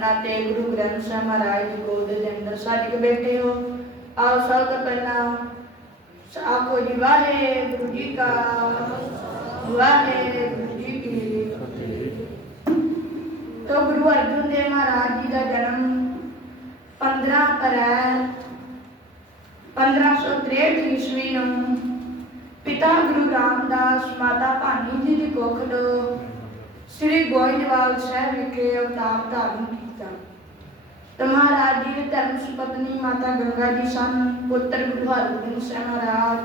ਸਥਾਪਨਾ ਤੇ ਗੁਰੂ ਗ੍ਰੰਥ ਸਾਹਿਬ ਮਹਾਰਾਜ ਦੀ ਗੋਦ ਦੇ ਅੰਦਰ ਸੱਜ ਕੇ ਬੈਠੇ ਹੋ। ਆਓ ਸਭ ਤੋਂ ਪਹਿਲਾਂ ਆਖੋ ਜੀ ਵਾਹਿਗੁਰੂ ਜੀ ਕਾ ਵਾਹਿਗੁਰੂ ਜੀ ਕੀ ਤੋ ਗੁਰੂ ਅਰਜਨ ਦੇਵ ਮਹਾਰਾਜ ਜੀ ਦਾ ਜਨਮ 15 ਅਪ੍ਰੈਲ 1563 ਈਸਵੀ ਨੂੰ ਪਿਤਾ ਗੁਰੂ ਰਾਮਦਾਸ ਮਾਤਾ ਭਾਨੀ ਜੀ ਦੀ ਕੁੱਖ ਤੋਂ ਸ੍ਰੀ ਗੋਇੰਦਵਾਲ ਸਾਹਿਬ ਵਿਖੇ ਅਵਤਾਰ ਧਾਰਨ ਕੀਤਾ ਮਹਾਰਾਜ ਜੀ ਦੇ ਧਰਮ ਸੁਪਤਨੀ ਮਾਤਾ ਗੰਗਾ ਜੀ ਸਨ, ਪੁੱਤਰ ਗੁਰੂ ਹਰਗੋਬਿੰਦ ਸਾਹਿਬ ਮਹਾਰਾਜ,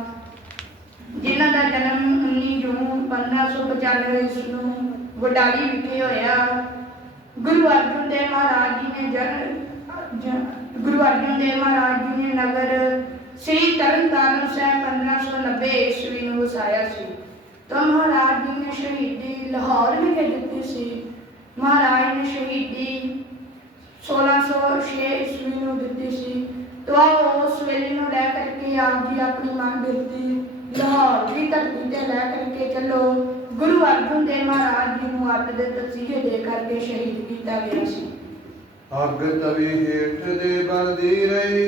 ਜਿਨ੍ਹਾਂ ਦਾ ਜਨਮ 19 ਜੂਨ 1595 ਈਸਵੀ ਨੂੰ ਗੁਡਾਲੀ ਵਿਖੇ ਹੋਇਆ। ਗੁਰੂ ਅਰਜਨ ਦੇਵ ਮਹਾਰਾਜ ਜੀ ਨੇ ਜਨ, ਜ- ਗੁਰੂ ਅਰਜਨ ਦੇਵ ਮਹਾਰਾਜ ਜੀ ਨੇ ਨਗਰ ਸ੍ਰੀ ਤਰਨਤਾਰਨ ਸਾਹਿਬ 1590 ਈਸਵੀ ਨੂੰ ਵਸਾਇਆ ਸੀ। ਤਾਂ ਮਹਾਰਾਜ ਜੀ ਨੇ ਸ਼ਹੀਦੀ ਲਾਹੌਰ ਵਿਖੇ ਦਿੱਤੀ ਸੀ। ਮਹਾਰਾਜ ਨੇ ਸ਼ਹੀਦੀ 1606 ਈਸਵੀ ਨੂੰ ਦਿੱਤੀ ਸੀ। ਤਾਂ ਉਸ ਵੇਲੇ ਨੂੰ ਲੈ ਕਰਕੇ ਆਪ ਜੀ ਆਪਣੀ ਮਨ ਬਿਰਤੀ ਲਾਹੌਰ ਦੀ ਧਰਤੀ ਤੇ ਲੈ ਕਰਕੇ ਚੱਲੋ। ਗੁਰੂ ਅਰਜਨ ਦੇਵ ਮਹਾਰਾਜ ਜੀ ਨੂੰ ਅੱਤ ਦੇ ਤਸੀਹੇ ਦੇ ਕਰਕੇ ਸ਼ਹੀਦ ਕੀਤਾ ਗਿਆ ਸੀ। ਅੱਗ ਤਵੀ ਹੇਠ ਦੇ ਬਲਦੀ ਰਹੀ,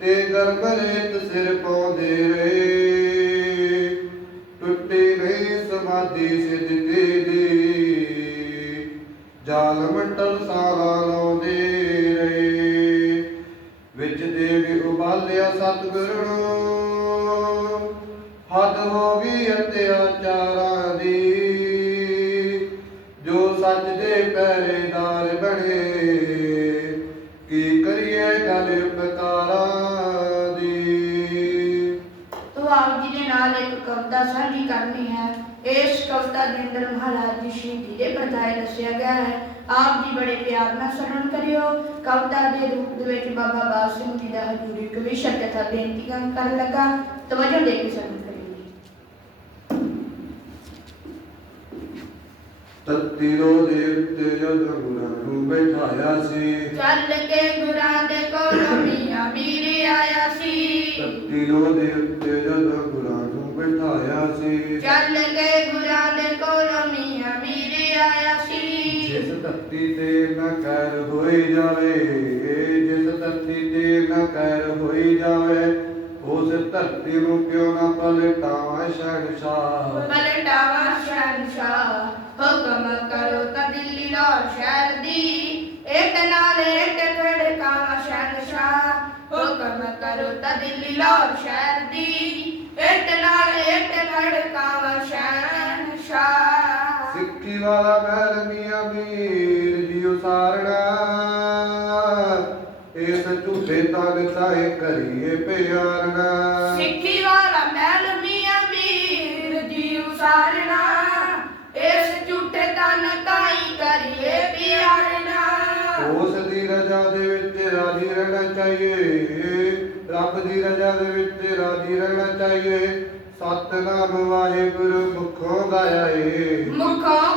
ਤੇ ਗਰਭ ਰੇਤ ਸਿਰ ਪਾਉਂਦੇ ਰਹੇ। ਟੁੱਟੀ ਨਹੀਂ ਸਮਾਧੀ ਸਿੱਧੀ ਦੀ ਜਾਲਮ ਟਲਸਾਲਾ ਲਾਉਂਦੇ ਰਹੇ। ਵਿੱਚ ਦੇਵੀ ਉਬਾਲਿਆ ਸਤਿਗੁਰੂ। ਹੱਦ ਹੋ ਗਈ ਅਤਿਆਚਾਰਾਂ ਦੀ। ਜੋ ਸੱਚ ਦੇ ਪਹਿਰੇਦਾਰ ਬਣੇ, ਕੀ ਕਰੀਏ ਗੱਲ ਉਪਕਾਰਾਂ ਦੀ। ਤੋ ਆਪ ਜੀ ਦੇ ਨਾਲ ਇੱਕ ਕਵਿਤਾ ਸਾਂਝੀ ਕਰਨੀ ਇਸ ਕਵਿਤਾ ਦੇ ਅੰਦਰ ਮਹਾਰਾਜ ਜੀ ਸ਼ਹੀਦੀ ਦੇ ਬਤਾਏ ਦੱਸਿਆ ਗਿਆ ਹੈ। ਆਪ ਜੀ ਬੜੇ ਪਿਆਰ ਨਾਲ ਸਰਵਣ ਕਰਿਓ। ਕਵਿਤਾ ਦੇ ਰੂਪ ਦੇ ਵਿੱਚ ਬਾਬਾ ਬਾਲ ਸਿੰਘ ਜੀ ਦਾ ਹਜ਼ੂਰੀ ਕਵਿਸ਼ਰ ਤਥਾ ਬੇਨਤੀਆਂ ਕਰਨ ਲੱਗਾ। ਤਵੱਜੋ ਦੇ ਕੇ ਸਰਵਣ ਕਰਿਓ ਤੱਤੀ ਰੋ ਦੇ ਉੱਤੇ ਜਦ ਗੁਰਾਂ ਨੂੰ ਬਿਠਾਇਆ ਸੀ। ਚੱਲ ਕੇ ਗੁਰਾਂ ਦੇ ਕੋਲ ਮੀਆਂ ਮੀਰ ਆਇਆ ਸੀ। ਤੱਤੀ ਰੋ ਹੋਈ ਜਾਵੇ ਉਸ ਧਰਤੀ ਨੂੰ ਕਿਉਂ ਨਾ ਪਲਟਾਵਾਂ ਸ਼ਹਿਨਸ਼ਾਹ? ਪਲਟਾਵਾ ਸ਼ਹਿਨਸ਼ਾਹ ਹੁਕਮ ਕਰੋ ਤਾਂ ਦਿੱਲੀ ਲਾਹੌਰ ਸ਼ਹਿਰ ਦੀ। ਏਟ ਨਾਲ ਏਟ ਖੜਕਾਵਾ ਸ਼ਹਿਨਸ਼ਾਹ ਹੁਕਮ ਕਰੋ ਤਾਂ ਦਿੱਲੀ ਲਾਹੌਰ ਸ਼ਹਿਰ ਦੀ। ਏਟ ਨਾਲ ਏਟ ਖੜਕਾਵਾ ਸ਼ਹਿਨਸ਼ਾਹ। ਸਿੱਖੀ ਵਾਲਾ ਮਹਿਲ ਮੀਆਂ ਝੂਠੇ ਤਗ ਤਾਏ ਕਰੀਏ ਪਿਆਰਨਾ ਸਿੱਖੀ ਵਾਲਾ ਮਹਿਲ ਮੀਆਂ ਮੀਰ ਜੀ ਉਸਾਰਨਾ ਇਸ ਝੂਠੇ ਤਨ ਕਾਈ ਕਰੀਏ ਪਿਆਰਨਾ ਉਸ ਦੀ ਰਜਾ ਦੇ ਵਿੱਚ ਰਾਜੀ ਰਹਿਣਾ ਚਾਹੀਏ। ਰੱਬ ਦੀ ਰਜਾ ਦੇ ਵਿੱਚ ਰਾਜੀ ਰਹਿਣਾ ਚਾਹੀਏ। ਸਤਨਾਮ ਵਾਹਿਗੁਰੂ ਮੁਖੋਂ ਗਾਇਆ ਏ ਮੁਖੋਂ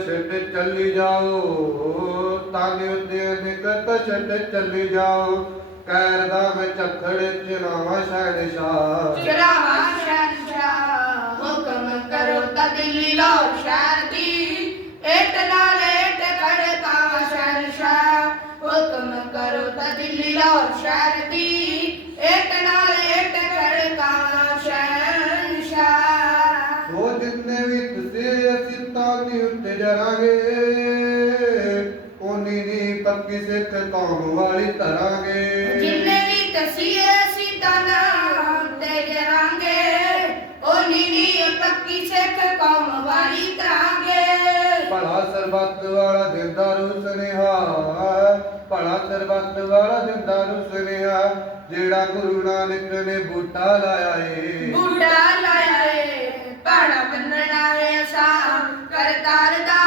ਨਿਕ ਚੱਲੀ ਜਾਓ, ਤਾਨੇ ਉੱਤੇ ਨਿਕ ਕਸ਼ਟ ਚੱਲੀ ਜਾਓ। ਕੈਰ ਦਾ ਮੈਂ ਝੱਖੜ ਚਨਾਵਾ ਸ਼ਹਿਨਸ਼ਾਹ ਚੜਾਵਾ ਸ਼ਹਿਨਸ਼ਾਹ ਜਰਾਂਗੇ ਕੋਨੀ ਨੀ ਪੱਕੀ ਸਿੱਖ ਕੌਮ ਵਾਲੀ ਧਰਾਂਗੇ। ਜਿੰਨੇ ਵੀ ਤਸੀਏ ਅਸੀਂ ਤਨ ਤੇ ਜਰਾਂਗੇ ਉਹ ਨੀਨੀ ਪੱਕੀ ਸਿੱਖ ਕੌਮ ਵਾਲੀ ਤਰਾਂਗੇ ਭਲਾ ਸਰਬੱਤ ਵਾਲਾ ਦਿੰਦਾ ਰੂ ਸੁਨੇਹਾ ਭਲਾ ਸਰਬੱਤ ਵਾਲਾ ਦਿੰਦਾ ਰੂ ਸੁਨੇਹਾ ਜਿਹੜਾ ਗੁਰੂ ਨਾਨਕ ਨੇ ਬੂਟਾ ਲਾਇਆ ਏ। ਬੁੱਢਾ ਲਾਇਆ ਏ ਪਾੜਾ ਬੰਨਣਾ ਏ ਅਸਾਂ। ਕਰਤਾਰ ਦਾ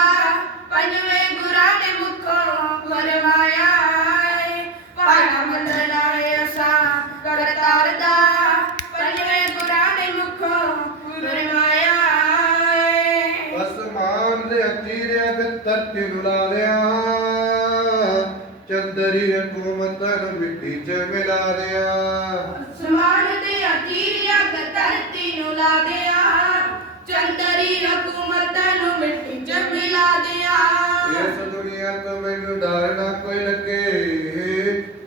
ਪੰਜਵੇਂ ਗੁਰਾਂ ਨੇ ਮੁਖੋਂ ਫਰਮਾਇਆ ਏ ਪਾੜਾ ਬੰਨਣਾ ਏ ਅਸਾਂ ਕਰਤਾਰ ਦਾ ਪੰਜਵੇਂ ਗੁਰਾਂ ਨੇ ਮੁਖੋਂ ਫਰਮਾਇਆ ਏ ਅਸਮਾਨ ਦੇ ਅਚੀਰਿਆ ਤੇ ਧਰਤੀ ਨੂੰ ਲਾ ਲਿਆ। ਚੰਦਰੀ ਹਕੂਮਤ ਨੂੰ ਮਿੱਟੀ 'ਚ ਮਿਲਾ ਲਿਆ। ਸਮਾਨ ਦੇ ਅਕੀਰਿਆ ਧਰਤੀ ਨੂੰ ਲਾ ਦਿਆ ਚੰਦਰੀ ਹਕੂਮਤ ਡਰ ਨਾ ਕੋਈ ਲੱਗੇ।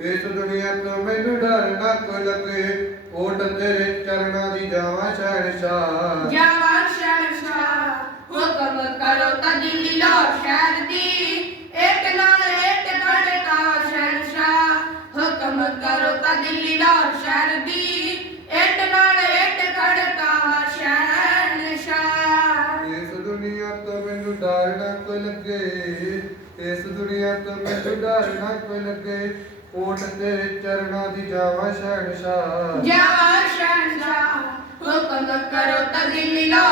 ਇਸ ਦੁਨੀਆ ਤੋਂ ਮੈਨੂੰ ਡਰ ਨਾ ਕੋਈ ਲੱਗੇ। ਓਟ ਤੇਰੇ ਚਰਨਾਂ ਦੀ ਜਾਵਾਂ ਸ਼ਹਿਨਸ਼ਾਹ। ਜਾਵਾਂ ਸ਼ਹਿਨਸ਼ਾਹ। ਹੁਕਮ ਕਰੋ ਤਾਂ ਦਿੱਲੀ ਲਾਹੌਰ ਸ਼ਹਿਰ ਦੀ। ਇੱਕ ਨਾਲ ਇੱਕ ਖੜਕਾ ਸ਼ਹਿਨਸ਼ਾਹ। ਹੁਕਮ ਕਰੋ ਤਾਂ ਦਿੱਲੀ ਲਾਹੌਰ ਸ਼ਹਿਰ ਦੀ। ਇੱਕ ਨਾਲ ਇੱਕ ਖੜਕਾ ਸ਼ਹਿਨਸ਼ਾਹ। ਇਸ ਦੁਨੀਆ ਤੋਂ ਮੈਨੂੰ ਡਰ ਨਾ ਕੋਈ ਲੱਗੇ। ਇਸ ਦੁਨੀਆ ਤੋਂ ਮੈਨੂੰ ਡਰ ਨਾ ਕੋਈ ਲੱਗੇ, ਕੋਟ ਤੇਰੇ ਚਰਨਾਂ ਦੀ ਜਾਵਾਂ ਸ਼ਹਿਨਸ਼ਾਹ। ਜਾਵਾਂ ਸ਼ਹਿਨਸ਼ਾਹ, ਹੁਕਮ ਕਰੋ ਤਾਂ ਦਿੱਲੀ ਲਾਹੌਰ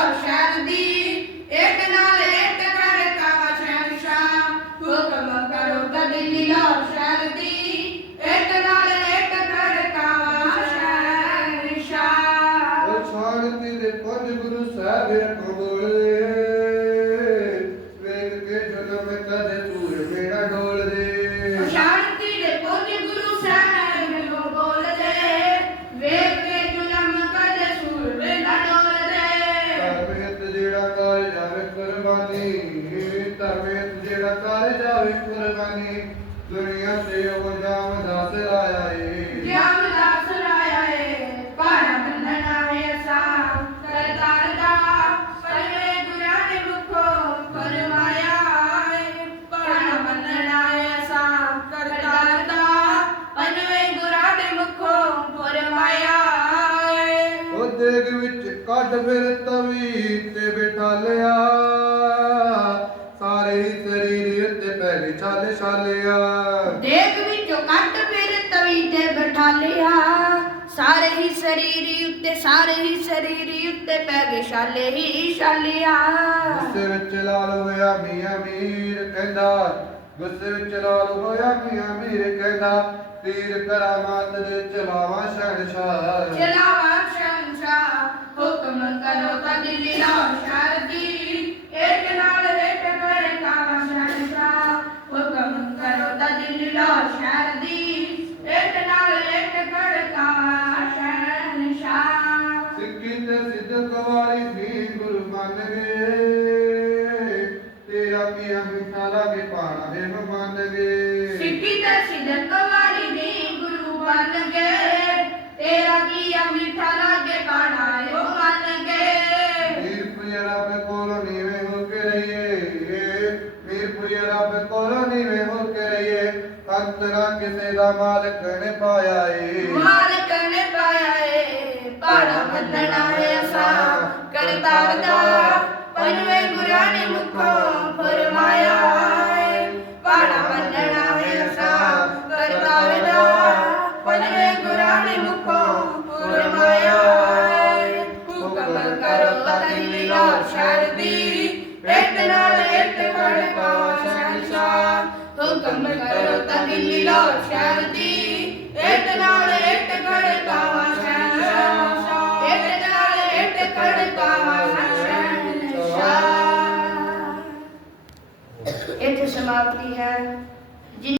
ਕਰ ਜਾਵੇ ਕੁਰਬਾਨੀ ਦੁਨੀਆ ਤੇ ਉਹ ਜਾਮ ਦਾਸ ਲਾਇਆ ਏ ਜਿਉਂ ਦਾਸ ਲਾਇਆ ਏ ਪਾਣਾ ਬੰਧਨਾ ਏ ਅਸਾਂ ਕਰਤਾਰ ਦਾ ਪਰਵੇ ਗੁਰਾਂ ਨੇ ਮੁਖੋਂ ਫਰਮਾਇਆ ਏ। ਪਾਣਾ ਬੰਧਨਾ ਏ ਅਸਾਂ ਕਰਤਾਰ ਦਾ ਪਰਵੇ ਗੁਰਾਂ ਨੇ ਮੁਖੋਂ ਫਰਮਾਇਆ ਏ। ਉਹ ਦੇਗ ਵਿੱਚ ਕੱਢ ਫਿਰ ਤਵੀ ਤੇ ਉੱਤੇ ਪੈਰੀ ਛਾਲੇ ਛਾਲਿਆ। ਦੇਗ ਵਿੱਚੋਂ ਕੱਟ ਫਿਰ ਤਵੀ ਤੇ ਬਿਠਾ ਲਿਆ ਸਾਰੇ ਹੀ ਸਰੀਰੀ ਉੱਤੇ ਸਾਰੇ ਹੀ ਸਰੀਰੀ ਉੱਤੇ ਪੈ ਗਏ ਛਾਲੇ ਹੀ ਛਾਲਿਆ। ਗੁੱਸੇ ਵਿੱਚ ਲਾਲ ਹੋਇਆ ਮੀਆਂ ਮੀਰ ਕਹਿੰਦਾ ਗੁੱਸੇ ਵਿੱਚ ਲਾਲ ਹੋਇਆ ਮੀਆਂ ਮੀਰ ਕਹਿੰਦਾ ਤੀਰ ਕਰਾਮਾਤ ਦੇ ਚਲਾਵਾ ਸ਼ਹਿਨਸ਼ਾਹ ਚਲਾਵਾ ਸ਼ੰਸ਼ਾ ਹੁਕਮ ਕਰੋ ਤਾਂ ਦਿੱਲੀ ਲਾਹੌਰ ਸ਼ਹਿਰ ਸਿੱਖੀ ਤੇ ਸਿੱਧਕ ਵਾਲੀ ਵੀ ਗੁਰੂ ਮੰਨ ਗਏ। ਤੇਰਾ ਕੀ ਮਿੱਠਾ ਲਾਗੇ ਪਾਣਾ ਹੈ ਮੰਨ ਗਏ। ਸਿੱਖੀ ਤੇ ਸਿੱਧਕ ਵਾਲੀ ਦੀ ਗੁਰੂ ਬਣ ਗਏ। ਤੇਰਾ ਕੀ ਆ ਮਿੱਠਾ ਲਾਗੇ ਪਾਣਾ ਉਹ ਮੰਨ ਗਏ। ਮੀਰ ਪੁਰੀਆ ਰੱਬ ਕੋਲੋਂ ਨੀਵੇਂ ਹੋ ਕੇ ਰਹੀਏ। ਮੀਰ ਪੁਰੀਆ ਰੱਬ ਕੋਲੋਂ ਨੀਵੇਂ ਹੋ ਕੇ ਰਹੀਏ। ਅੰਤ ਨਾ ਕਿਸੇ ਦਾ ਮਾਲਕ ਨੇ ਪਾਇਆ ਏ। ਹੁਕਮ ਕਰੋ ਤਦਲੀ ਲਾਹੌਰ ਸ਼ਹਿਰ ਦੀ ਇੱਕ ਨਾਲ ਇੱਕ ਖੜਕਾ ਸ਼ਹਿਨਸ਼ਾਹ ਇੱਕ ਨਾਲ ਇੱਕ ਖੜਕਾ ਸ਼ਹਿਨਸ਼ਾਹ ਇੱਥੇ ਸਮਾਪਤੀ ਹੈ।